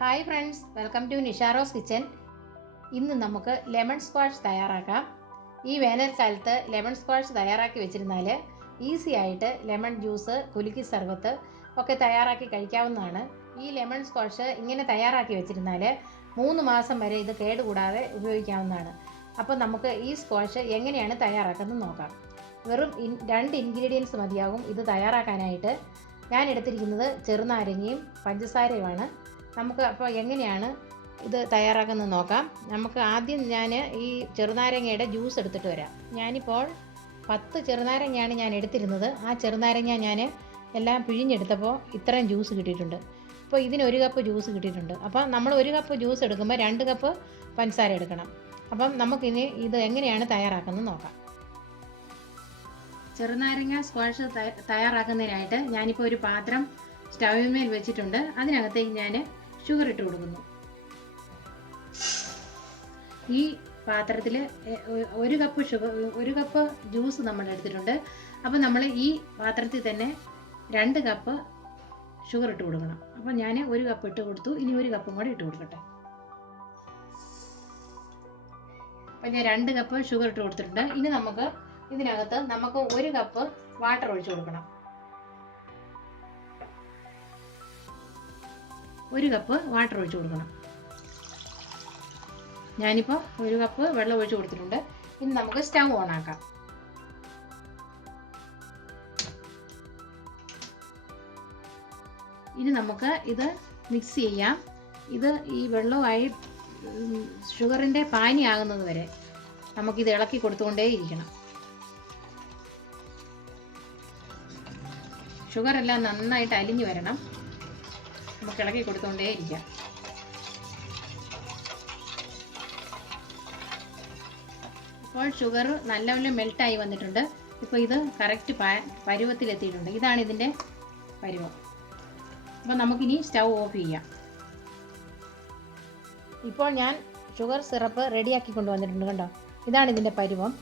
Hi friends, welcome to Nisha Rose kitchen. ഇന്ന് നമുക്ക് lemon squash തയ്യാറാക്കാം. ഈ വേനൽക്കാലത്ത് ലെമൺ സ്ക്വാഷ് തയ്യാറാക്കി വെച്ചിരുന്നാൽ ഈസി ആയിട്ട് ലെമൺ ജ്യൂസ്, കുലുക്കി സർബത്ത് ഒക്കെ തയ്യാറാക്കി കഴിക്കാവുന്നതാണ്. ഈ ലെമൺ സ്ക്വാഷ് ഇങ്ങനെ തയ്യാറാക്കി വെച്ചിരുന്നാൽ 3 മാസം വരെ ഇത് കേടുകൂടാതെ ഉപയോഗിക്കാവുന്നതാണ്. അപ്പോൾ നമുക്ക് ഈ സ്ക്വാഷ് എങ്ങനെയാണ് തയ്യാറാക്കുന്നത് നോക്കാം. വെറും 2 ഇൻഗ്രീഡിയൻസ് മതിയാകും ഇത് തയ്യാറാക്കാനായിട്ട്. ഞാൻ എടുത്തിരിക്കുന്നത് ചെറുനാരങ്ങയും പഞ്ചസാരയുമാണ്. നമുക്ക് അപ്പോൾ എങ്ങനെയാണ് ഇത് തയ്യാറാക്കുന്നത് നോക്കാം. നമുക്ക് ആദ്യം ഞാൻ ഈ ചെറുനാരങ്ങയുടെ ജ്യൂസ് എടുത്തിട്ട് വരാം. ഞാനിപ്പോൾ 10 ചെറുനാരങ്ങയാണ് ഞാൻ എടുത്തിരുന്നത്. ആ ചെറുനാരങ്ങ ഞാൻ എല്ലാം പിഴിഞ്ഞെടുത്തപ്പോൾ ഇത്രയും ജ്യൂസ് കിട്ടിയിട്ടുണ്ട്. ഇപ്പോൾ ഇതിന് 1 കപ്പ് ജ്യൂസ് കിട്ടിയിട്ടുണ്ട്. അപ്പം നമ്മൾ 1 കപ്പ് ജ്യൂസ് എടുക്കുമ്പോൾ 2 കപ്പ് പഞ്ചസാര എടുക്കണം. അപ്പം നമുക്കിനി ഇത് എങ്ങനെയാണ് തയ്യാറാക്കുന്നത് നോക്കാം. ചെറുനാരങ്ങ സ്ക്വാഷ് തയ്യാറാക്കുന്നതിനായിട്ട് ഞാനിപ്പോൾ ഒരു പാത്രം സ്റ്റൗവിന്മേൽ വെച്ചിട്ടുണ്ട്. അതിനകത്തേക്ക് ഞാൻ ഷുഗർ ഇട്ട് കൊടുക്കുന്നു. ഈ പാത്രത്തിൽ 1 കപ്പ് ഷുഗർ, 1 കപ്പ് ജ്യൂസ് നമ്മൾ എടുത്തിട്ടുണ്ട്. അപ്പോൾ നമ്മൾ ഈ പാത്രത്തിൽ തന്നെ 2 കപ്പ് ഷുഗർ ഇട്ട് കൊടുക്കണം. അപ്പോൾ ഞാൻ 1 കപ്പ് ഇട്ട് കൊടുത്തു. ഇനി 1 കപ്പും കൂടി ഇട്ട് കൊടുക്കട്ടെ. അപ്പോൾ ഞാൻ 2 കപ്പ് ഷുഗർ ഇട്ട് കൊടുത്തിട്ടുണ്ട്. ഇനി ഇതിനകത്ത് നമുക്ക് 1 കപ്പ് വാട്ടർ ഒഴിച്ചു കൊടുക്കണം. 1 കപ്പ് വാട്ടർ ഒഴിച്ചു കൊടുക്കണം. ഞാനിപ്പോൾ 1 കപ്പ് വെള്ളം ഒഴിച്ചു കൊടുത്തിട്ടുണ്ട്. ഇനി നമുക്ക് സ്റ്റൗ ഓൺ ആക്കാം. ഇനി നമുക്ക് ഇത് മിക്സ് ചെയ്യാം. ഇത് ഈ വെള്ളവുമായി ഷുഗറിൻ്റെ പാനിയാകുന്നത് വരെ നമുക്കിത് ഇളക്കി കൊടുത്തുകൊണ്ടേയിരിക്കണം. ഷുഗറെല്ലാം നന്നായിട്ട് അലിഞ്ഞു വരണം. നമുക്ക് ഇളക്കി കൊടുത്തുകൊണ്ടേയിരിക്കാം. ഇപ്പോൾ ഷുഗർ നല്ലപോലെ മെൽട്ടായി വന്നിട്ടുണ്ട്. ഇപ്പോൾ ഇത് കറക്റ്റ് പരുവത്തിലെത്തിയിട്ടുണ്ട്. ഇതാണ് ഇതിൻ്റെ പരുവം. അപ്പോൾ നമുക്കിനി സ്റ്റൗ ഓഫ് ചെയ്യാം. ഇപ്പോൾ ഞാൻ ഷുഗർ സിറപ്പ് റെഡിയാക്കി കൊണ്ടുവന്നിട്ടുണ്ട്. കണ്ടോ, ഇതാണ് ഇതിൻ്റെ പരുവം.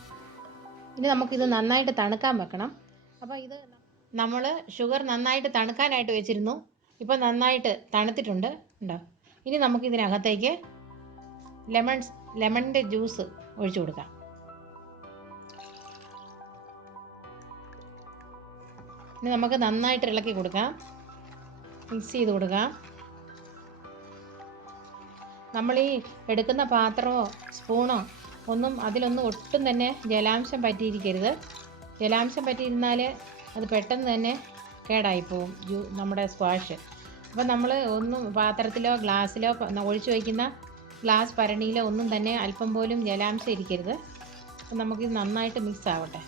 ഇനി നമുക്കിത് നന്നായിട്ട് തണുക്കാൻ വെക്കണം. അപ്പോൾ ഇത് നമ്മൾ ഷുഗർ നന്നായിട്ട് തണുക്കാനായിട്ട് വെച്ചിരുന്നു. ഇപ്പോൾ നന്നായിട്ട് തണുത്തിട്ടുണ്ട്. ഉണ്ടോ? ഇനി നമുക്കിതിനകത്തേക്ക് ലെമണിൻ്റെ ജ്യൂസ് ഒഴിച്ചു കൊടുക്കാം. ഇനി നമുക്ക് നന്നായിട്ട് ഇളക്കി കൊടുക്കാം, മിക്സ് ചെയ്ത് കൊടുക്കാം. നമ്മൾ ഈ എടുക്കുന്ന പാത്രമോ സ്പൂണോ അതിലൊന്നും ഒട്ടും തന്നെ ജലാംശം പറ്റിയിരിക്കരുത്. ജലാംശം പറ്റിയിരുന്നാൽ അത് പെട്ടെന്ന് തന്നെ കേടായിപ്പോവും നമ്മുടെ സ്ക്വാഷ്. അപ്പോൾ നമ്മൾ പാത്രത്തിലോ ഗ്ലാസ്സിലോ ഒഴിച്ചു വയ്ക്കുന്ന ഗ്ലാസ് ഭരണിയിലോ ഒന്നും തന്നെ അല്പം പോലും ജലാംശം ഇരിക്കരുത്. അപ്പോൾ നമുക്കിത് നന്നായിട്ട് മിക്സ് ആവട്ടെ.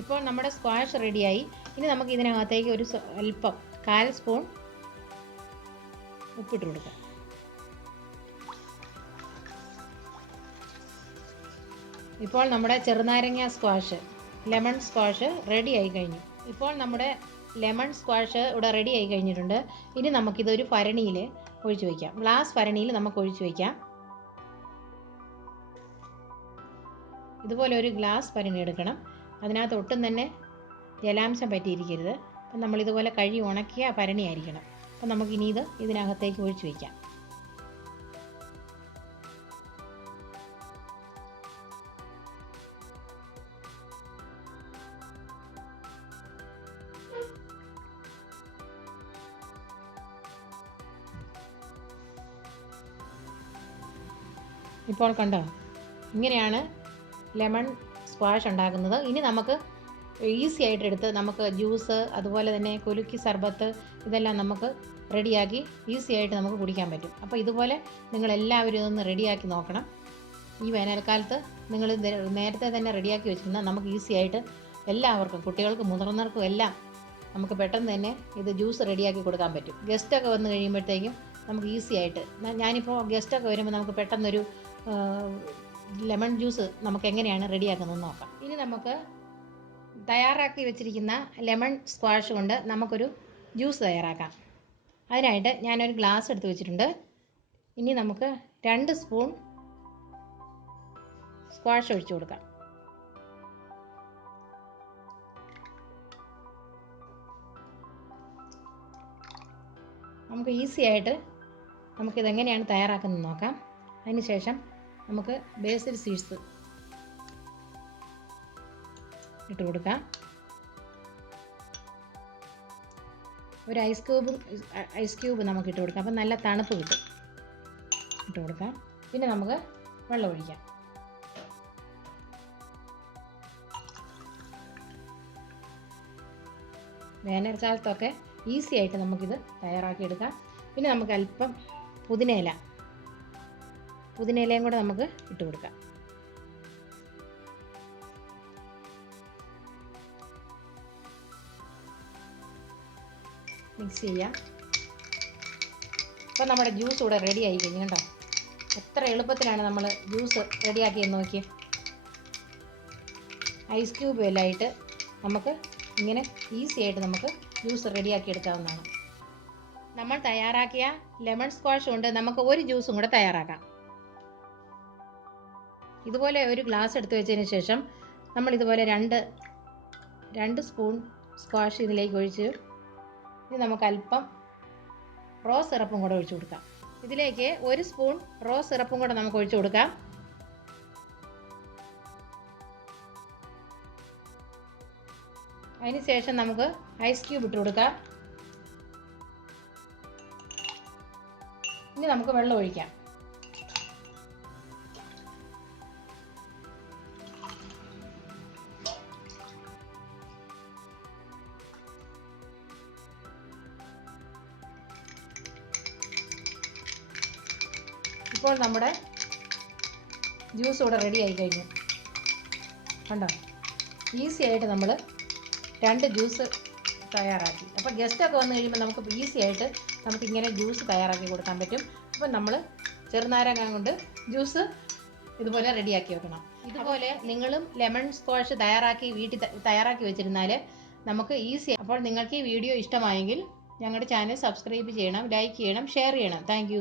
ഇപ്പോൾ നമ്മുടെ സ്ക്വാഷ് റെഡിയായി. ഇനി നമുക്ക് ഇതിനകത്തേക്ക് ഒരു അല്പം 1/4 സ്പൂൺ ഉപ്പിട്ട് കൊടുക്കാം. ഇപ്പോൾ നമ്മുടെ ചെറുനാരങ്ങ സ്ക്വാഷ്, ലെമൺ സ്ക്വാഷ് റെഡിയായി കഴിഞ്ഞു. ഇപ്പോൾ നമ്മുടെ ലെമൺ സ്ക്വാഷ് ഇവിടെ റെഡിയായി കഴിഞ്ഞിട്ടുണ്ട്. ഇനി നമുക്കിതൊരു ഭരണിയിൽ ഒഴിച്ചു വയ്ക്കാം. ഗ്ലാസ് ഭരണിയിൽ നമുക്ക് ഒഴിച്ചു വയ്ക്കാം. ഇതുപോലെ ഒരു ഗ്ലാസ് ഭരണി എടുക്കണം. അതിനകത്ത് ഒട്ടും തന്നെ ജലാംശം പറ്റിയിരിക്കരുത്. അപ്പം നമ്മളിതുപോലെ കഴുകി ഉണക്കിയ ഭരണിയായിരിക്കണം. അപ്പം നമുക്കിനി ഇതിനകത്തേക്ക് ഒഴിച്ചു വയ്ക്കാം. ഇപ്പോൾ കണ്ടോ, ഇങ്ങനെയാണ് ലെമൺ സ്ക്വാഷ് ഉണ്ടാക്കുന്നത്. ഇനി നമുക്ക് ഈസി ആയിട്ട് എടുത്ത് നമുക്ക് ജ്യൂസ്, അതുപോലെ തന്നെ കുലുക്കി സർബത്ത്, ഇതെല്ലാം നമുക്ക് റെഡിയാക്കി ഈസി ആയിട്ട് നമുക്ക് കുടിക്കാൻ പറ്റും. അപ്പോൾ ഇതുപോലെ നിങ്ങളെല്ലാവരും ഇതൊന്ന് റെഡിയാക്കി നോക്കണം. ഈ വേനൽക്കാലത്ത് നിങ്ങൾ നേരത്തെ തന്നെ റെഡിയാക്കി വെച്ചിരുന്നാൽ നമുക്ക് ഈസി ആയിട്ട് എല്ലാവർക്കും, കുട്ടികൾക്കും മുതിർന്നവർക്കും എല്ലാം നമുക്ക് പെട്ടെന്ന് തന്നെ ഇത് ജ്യൂസ് റെഡിയാക്കി കൊടുക്കാൻ പറ്റും. ഗസ്റ്റൊക്കെ വന്നു കഴിയുമ്പോഴത്തേക്കും നമുക്ക് ഈസി ആയിട്ട്, ഞാനിപ്പോൾ ഗസ്റ്റൊക്കെ വരുമ്പോൾ നമുക്ക് പെട്ടെന്നൊരു ലെമൺ ജ്യൂസ് നമുക്ക് എങ്ങനെയാണ് റെഡിയാക്കുന്നത് നോക്കാം. ഇനി നമുക്ക് തയ്യാറാക്കി വെച്ചിരിക്കുന്ന ലെമൺ സ്ക്വാഷ് കൊണ്ട് നമുക്കൊരു ജ്യൂസ് തയ്യാറാക്കാം. അതിനായിട്ട് ഞാനൊരു ഗ്ലാസ് എടുത്ത് വെച്ചിട്ടുണ്ട്. ഇനി നമുക്ക് 2 സ്പൂൺ സ്ക്വാഷ് ഒഴിച്ചു കൊടുക്കാം. നമുക്ക് ഈസി ആയിട്ട് നമുക്കിതെങ്ങനെയാണ് തയ്യാറാക്കുന്നത് നോക്കാം. അതിനുശേഷം നമുക്ക് ബേസിൽ സീഡ്സ് ഇട്ട് കൊടുക്കാം. ഒരു ഐസ് ക്യൂബ് നമുക്ക് ഇട്ട് കൊടുക്കാം. അപ്പം നല്ല തണുപ്പ് കിട്ടും. ഇട്ട് കൊടുക്കാം. പിന്നെ നമുക്ക് വെള്ളം ഒഴിക്കാം. വേനൽക്കാലത്തൊക്കെ ഈസി ആയിട്ട് നമുക്കിത് തയ്യാറാക്കിയെടുക്കാം. പിന്നെ നമുക്ക് അല്പം പുതിനയിലയും കൂടെ നമുക്ക് ഇട്ട് കൊടുക്കാം. മിക്സ് ചെയ്യാം. ഇപ്പം നമ്മുടെ ജ്യൂസ് ഇവിടെ റെഡി ആയി കഴിഞ്ഞു കേട്ടോ. എത്ര എളുപ്പത്തിലാണ് നമ്മൾ ജ്യൂസ് റെഡിയാക്കിയെന്ന് നോക്കി. ഐസ് ക്യൂബ് എല്ലാം ആയിട്ട് നമുക്ക് ഇങ്ങനെ ഈസി ആയിട്ട് നമുക്ക് ജ്യൂസ് റെഡിയാക്കി എടുക്കാവുന്നതാണ്. നമ്മൾ തയ്യാറാക്കിയ ലെമൺ സ്ക്വാഷ് കൊണ്ട് നമുക്ക് ഒരു ജ്യൂസും കൂടെ തയ്യാറാക്കാം. ഇതുപോലെ ഒരു ഗ്ലാസ് എടുത്ത് വെച്ചതിന് ശേഷം നമ്മൾ ഇതുപോലെ രണ്ട് സ്പൂൺ സ്ക്വാഷ് ഇതിലേക്ക് ഒഴിച്ച് ഇനി നമുക്ക് അല്പം റോസ് സിറപ്പും കൂടെ ഒഴിച്ചു കൊടുക്കാം. ഇതിലേക്ക് 1 സ്പൂൺ റോസ് സിറപ്പും കൂടെ നമുക്ക് ഒഴിച്ചു കൊടുക്കാം. അതിന് ശേഷം നമുക്ക് ഐസ് ക്യൂബ് ഇട്ട് കൊടുക്കാം. ഇനി നമുക്ക് വെള്ളം ഒഴിക്കാം. ഇപ്പോൾ നമ്മുടെ ജ്യൂസ് ഇവിടെ റെഡി ആയി കഴിഞ്ഞു. കണ്ടോ, ഈസി ആയിട്ട് നമ്മൾ 2 ജ്യൂസ് തയ്യാറാക്കി. അപ്പോൾ ഗസ്റ്റൊക്കെ വന്നു കഴിയുമ്പോൾ നമുക്ക് ഈസി ആയിട്ട് നമുക്കിങ്ങനെ ജ്യൂസ് തയ്യാറാക്കി കൊടുക്കാൻ പറ്റും. അപ്പോൾ നമ്മൾ ചെറുനാരങ്ങ കൊണ്ട് ജ്യൂസ് ഇതുപോലെ റെഡിയാക്കി വെക്കണം. ഇതുപോലെ നിങ്ങളും ലെമൺ സ്ക്വാഷ് വീട്ടിൽ തയ്യാറാക്കി വെച്ചിരുന്നാൽ നമുക്ക് ഈസി. അപ്പോൾ നിങ്ങൾക്ക് ഈ വീഡിയോ ഇഷ്ടമായെങ്കിൽ ഞങ്ങളുടെ ചാനൽ സബ്സ്ക്രൈബ് ചെയ്യണം, ലൈക്ക് ചെയ്യണം, ഷെയർ ചെയ്യണം. താങ്ക്